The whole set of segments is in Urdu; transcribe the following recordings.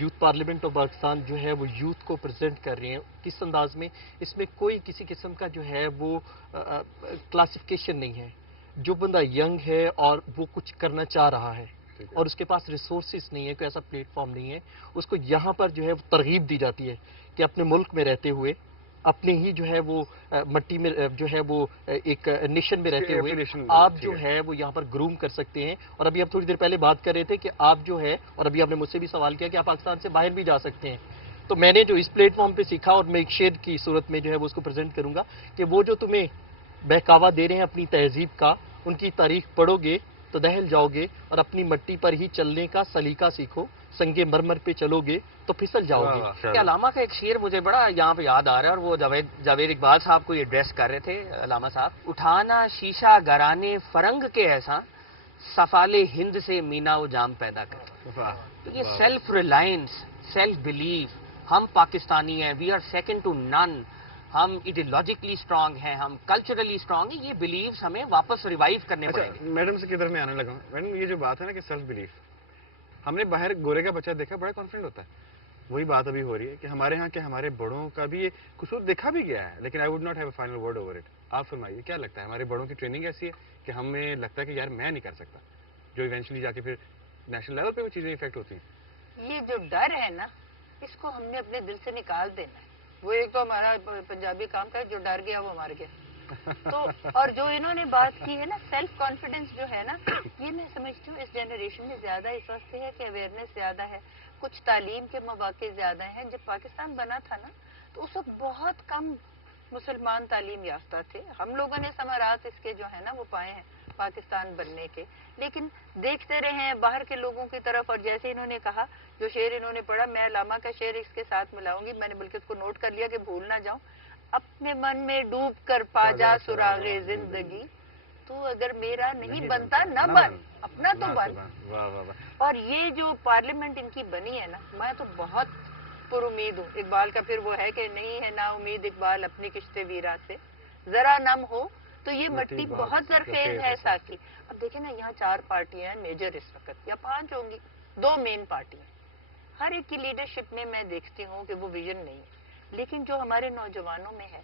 یوتھ پارلیمنٹ آف پاکستان جو ہے وہ یوتھ کو پریزنٹ کر رہے ہیں کس انداز میں. اس میں کوئی کسی قسم کا جو ہے وہ کلاسیفیکیشن نہیں ہے. جو بندہ ینگ ہے اور وہ کچھ کرنا چاہ رہا ہے اور اس کے پاس ریسورسز نہیں ہے, کوئی ایسا پلیٹ فارم نہیں ہے, اس کو یہاں پر جو ہے وہ ترغیب دی جاتی ہے کہ اپنے ملک میں رہتے ہوئے, اپنے ہی جو ہے وہ مٹی میں جو ہے وہ ایک نیشن میں رہتے ہوئے آپ جو ہے وہ یہاں پر گروم کر سکتے ہیں. اور ابھی آپ تھوڑی دیر پہلے بات کر رہے تھے کہ آپ جو ہے, اور ابھی آپ نے مجھ سے بھی سوال کیا کہ آپ پاکستان سے باہر بھی جا سکتے ہیں. تو میں نے جو اس پلیٹ فارم پہ سیکھا, اور میں ایک شعر کی صورت میں جو ہے وہ اس کو پریزنٹ کروں گا کہ وہ جو تمہیں بہکاوا دے رہے ہیں اپنی تہذیب کا, ان کی تاریخ پڑھو گے تو دہل جاؤ گے, اور اپنی مٹی پر ہی چلنے کا سلیقہ سیکھو, سنگے مرمر پہ چلو گے تو پھسل جاؤ گے. علامہ کا ایک شعر مجھے بڑا یہاں پہ یاد آ رہا ہے, اور وہ جاوید اقبال صاحب کو یہ ایڈریس کر رہے تھے. علامہ صاحب, اٹھانا شیشہ گرانے فرنگ کے ایسا, سفال ہند سے مینا و جام پیدا کر. تو یہ سیلف ریلائنس, سیلف بلیف, ہم پاکستانی ہیں, وی آر سیکنڈ ٹو نن, ہم ایڈیولوجیکلی اسٹرانگ ہیں, ہم کلچرلی اسٹرانگ ہیں, یہ بلیفز ہمیں واپس ریوائیو کرنے پڑیں گے. میڈم سے کدھر میں آنے لگا ہوں. میڈم یہ جو بات ہے نا کہ سیلف بلیف, ہم نے باہر گورے کا بچہ دیکھا بڑا کانفیڈنٹ ہوتا ہے. وہی بات ابھی ہو رہی ہے کہ ہمارے ہاں کے ہمارے بڑوں کا بھی یہ قصور دیکھا بھی گیا ہے, لیکن I would not have a final word over it. آپ فرمائیے کیا لگتا ہے, ہمارے بڑوں کی ٹریننگ ایسی ہے کہ ہمیں لگتا ہے کہ یار میں نہیں کر سکتا, جو ایونچولی جا کے پھر نیشنل لیول پہ بھی چیزیں افیکٹ ہوتی ہیں. یہ جو ڈر ہے نا, اس کو ہم نے اپنے دل سے نکال دینا ہے. وہ ایک تو ہمارا پنجابی کام کا جو ڈر گیا وہ مار گیا. تو اور جو انہوں نے بات کی ہے نا سیلف کانفیڈنس جو ہے نا, یہ میں سمجھتی ہوں اس جنریشن میں زیادہ اس واسطے ہے کہ اویئرنیس زیادہ ہے, کچھ تعلیم کے مواقع زیادہ ہیں. جب پاکستان بنا تھا نا تو اس وقت بہت کم مسلمان تعلیم یافتہ تھے. ہم لوگوں نے ثمرات اس کے جو ہے نا وہ پائے ہیں پاکستان بننے کے, لیکن دیکھتے رہے ہیں باہر کے لوگوں کی طرف. اور جیسے انہوں نے کہا, جو شعر انہوں نے پڑھا, میں علامہ کا شعر اس کے ساتھ ملاؤں گی, میں نے بلکہ اس کو نوٹ کر لیا کہ بھول نہ جاؤں. اپنے من میں ڈوب کر پا جا سراغے زندگی, تو اگر میرا نہیں بنتا نہ بن, اپنا تو بن. اور یہ جو پارلیمنٹ ان کی بنی ہے نا, میں تو بہت پر امید ہوں. اقبال کا پھر وہ ہے کہ نہیں ہے نا امید اقبال اپنی کشتے ویرا سے, ذرا نم ہو تو یہ مٹی بہت زرخیز ہے ساقی. اب دیکھیں نا, یہاں 4 پارٹیاں ہیں میجر اس وقت, یا 5 ہوں گی, 2 مین پارٹیاں. ہر ایک کی لیڈرشپ میں میں دیکھتی ہوں کہ وہ ویژن نہیں ہے. لیکن جو ہمارے نوجوانوں میں ہے,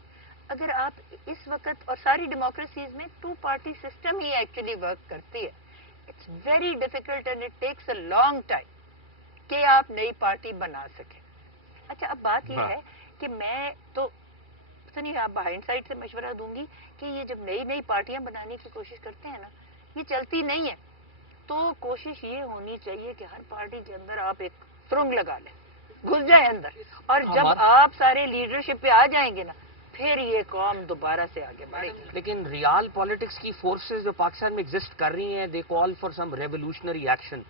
اگر آپ اس وقت, اور ساری ڈیموکریسیز میں 2 پارٹی سسٹم ہی ایکچولی ورک کرتی ہے. It's very difficult and it takes a long time کہ آپ نئی پارٹی بنا سکیں. اچھا, اب بات یہ ہے کہ میں تو نہیں, آپ بہائنڈ سائڈ سے مشورہ دوں گی کہ یہ جب نئی پارٹیاں بنانے کی کوشش کرتے ہیں نا, یہ چلتی نہیں ہے. تو کوشش یہ ہونی چاہیے کہ ہر پارٹی کے اندر آپ ایک سرنگ لگا لیں, گھس جائیں اندر, اور جب آپ سارے لیڈرشپ پہ آ جائیں گے نا, پھر یہ قوم دوبارہ سے آگے بڑھے گی. لیکن ریال پالیٹکس کی فورسز جو پاکستان میں ایگزسٹ کر رہی ہیں, they call for some revolutionary action.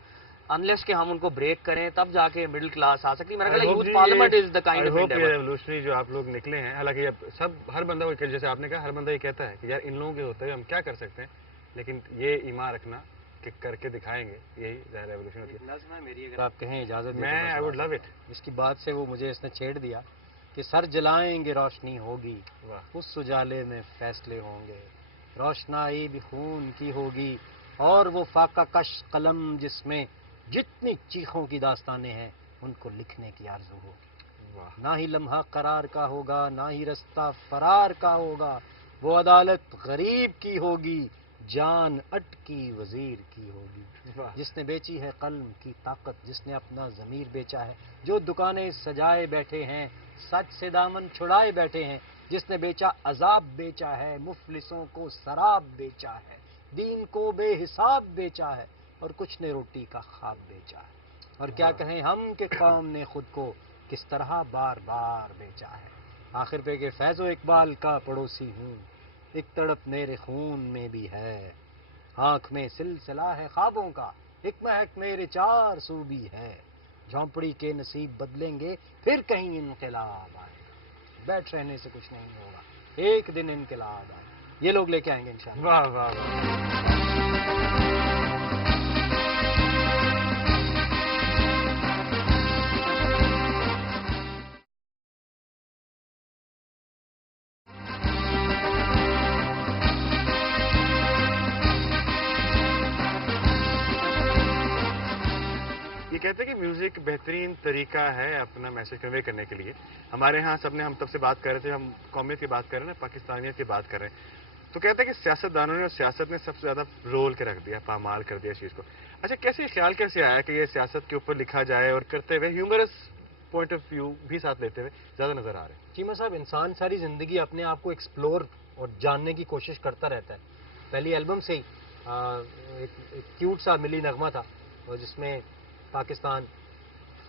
Unless کہ ہم ان کو بریک کریں تب جا کے مڈل کلاس آ سکتی. میرا خیال ہے youth parliament is the kind of endeavour. Revolutionary جو آپ لوگ نکلے ہیں, حالانکہ سب ہر بندہ, جیسے آپ نے کہا, ہر بندہ یہ کہتا ہے کہ یار ان لوگوں کے ہوتے ہوئے ہم کیا کر سکتے ہیں, لیکن یہ ایمان رکھنا کہ کر کے دکھائیں گے, یہی ریولیوشن ہوتی ہے. نظم ہے میری, اگر آپ کہیں اجازت دیں. میں آئی وڈ لو اٹ. اس کی بات سے وہ مجھے اس نے چھیڑ دیا کہ سر جلائیں گے روشنی ہوگی, اس اجالے میں فیصلے ہوں گے, روشنائی بھی خون کی ہوگی, اور وہ فاقہ کش قلم جس میں جتنی چیخوں کی داستانیں ہیں ان کو لکھنے کی آرزو ہوگی. نہ ہی لمحہ قرار کا ہوگا, نہ ہی رستہ فرار کا ہوگا, وہ عدالت غریب کی ہوگی, جان اٹکی وزیر کی ہوگی. جس نے بیچی ہے قلم کی طاقت, جس نے اپنا ضمیر بیچا ہے, جو دکانیں سجائے بیٹھے ہیں, سچ سے دامن چھڑائے بیٹھے ہیں, جس نے بیچا عذاب بیچا ہے, مفلسوں کو سراب بیچا ہے, دین کو بے حساب بیچا ہے, اور کچھ نے روٹی کا خواب بیچا ہے. اور کیا کہیں ہم کہ قوم نے خود کو کس طرح بار بار بیچا ہے. آخر پہ کہ فیض و اقبال کا پڑوسی ہوں, ایک تڑپ میرے خون میں بھی ہے, آنکھ میں سلسلہ ہے خوابوں کا, ایک مہک میرے 4 سو بھی ہے. جھونپڑی کے نصیب بدلیں گے پھر کہیں انقلاب آئے گا, بیٹھ رہنے سے کچھ نہیں ہوگا, ایک دن انقلاب آئے گا. یہ لوگ لے کے آئیں گے انشاءاللہ. واہ واہ واہ. کہتے ہیں کہ میوزک بہترین طریقہ ہے اپنا میسج کنوے کرنے کے لیے. ہمارے ہاں سب نے, ہم تب سے بات کر رہے تھے, ہم قومیت کی بات کر رہے ہیں نا, پاکستانیت کی بات کر رہے ہیں, تو کہتے ہیں کہ سیاستدانوں نے اور سیاست نے سب سے زیادہ رول کے رکھ دیا, پامال کر دیا اس چیز کو. اچھا, کیسے خیال کیسے آیا کہ یہ سیاست کے اوپر لکھا جائے اور کرتے ہوئے ہیومرس پوائنٹ آف ویو بھی ساتھ لیتے ہوئے زیادہ نظر آ رہے ہیں؟ چیمہ صاحب, انسان ساری زندگی اپنے آپ کو ایکسپلور اور جاننے کی کوشش کرتا رہتا ہے. پہلی البم سے ہی ایک کیوٹ سا ملی نغمہ تھا, اور جس میں پاکستان,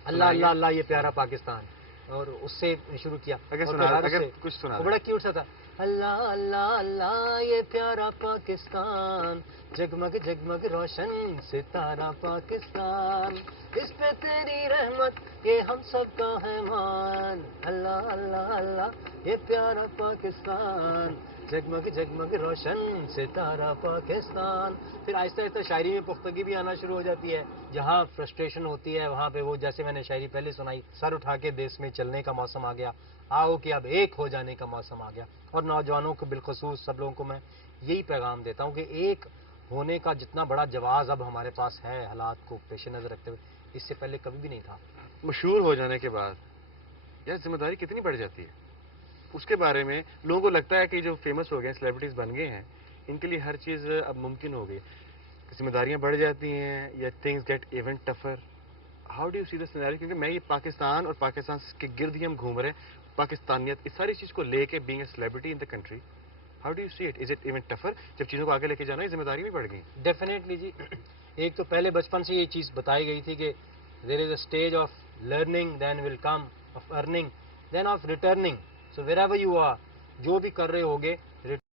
اللہ اللہ اللہ یہ پیارا پاکستان, اور اس سے شروع کیا. کچھ سنا, بڑا کیوٹ سا تھا. اللہ اللہ اللہ یہ پیارا پاکستان, جگمگ جگمگ روشن ستارہ پاکستان, اس پہ تیری رحمت یہ ہم سب کا ہے مان, اللہ اللہ اللہ یہ پیارا پاکستان, جگمگ جگمگ روشن ستارہ پاکستان. پھر آہستہ آہستہ شاعری میں پختگی بھی آنا شروع ہو جاتی ہے. جہاں فرسٹریشن ہوتی ہے وہاں پہ وہ, جیسے میں نے شاعری پہلے سنائی, سر اٹھا کے دیس میں چلنے کا موسم آ گیا, آؤ کہ اب ایک ہو جانے کا موسم آ گیا. اور نوجوانوں کو بالخصوص سب لوگوں کو میں یہی پیغام دیتا ہوں کہ ایک ہونے کا جتنا بڑا جواز اب ہمارے پاس ہے حالات کو پیش نظر رکھتے ہوئے, اس سے پہلے کبھی بھی نہیں تھا. مشہور ہو جانے کے بعد یار ذمہ داری کتنی بڑھ جاتی ہے, اس کے بارے میں لوگوں کو لگتا ہے کہ جو فیمس ہو گئے ہیں, سیلیبریٹیز بن گئے ہیں, ان کے لیے ہر چیز اب ممکن ہو گئی, ذمہ داریاں بڑھ جاتی ہیں یا things get even tougher. How do you see the scenario? کیونکہ میں یہ پاکستان اور پاکستان کے گرد ہی ہم گھوم رہے ہیں, پاکستانیت اس ساری چیز کو لے کے being a celebrity in the country, how do you see it? Is it even tougher جب چیزوں کو آگے لے کے جانا ہے, ذمہ داری بھی بڑھ گئی؟ ڈیفینیٹلی جی. ایک تو پہلے بچپن سے یہ چیز بتائی گئی تھی کہ there is a stage of learning, then will come of earning, then of returning. So wherever you are, جو بھی کر رہے ہوگے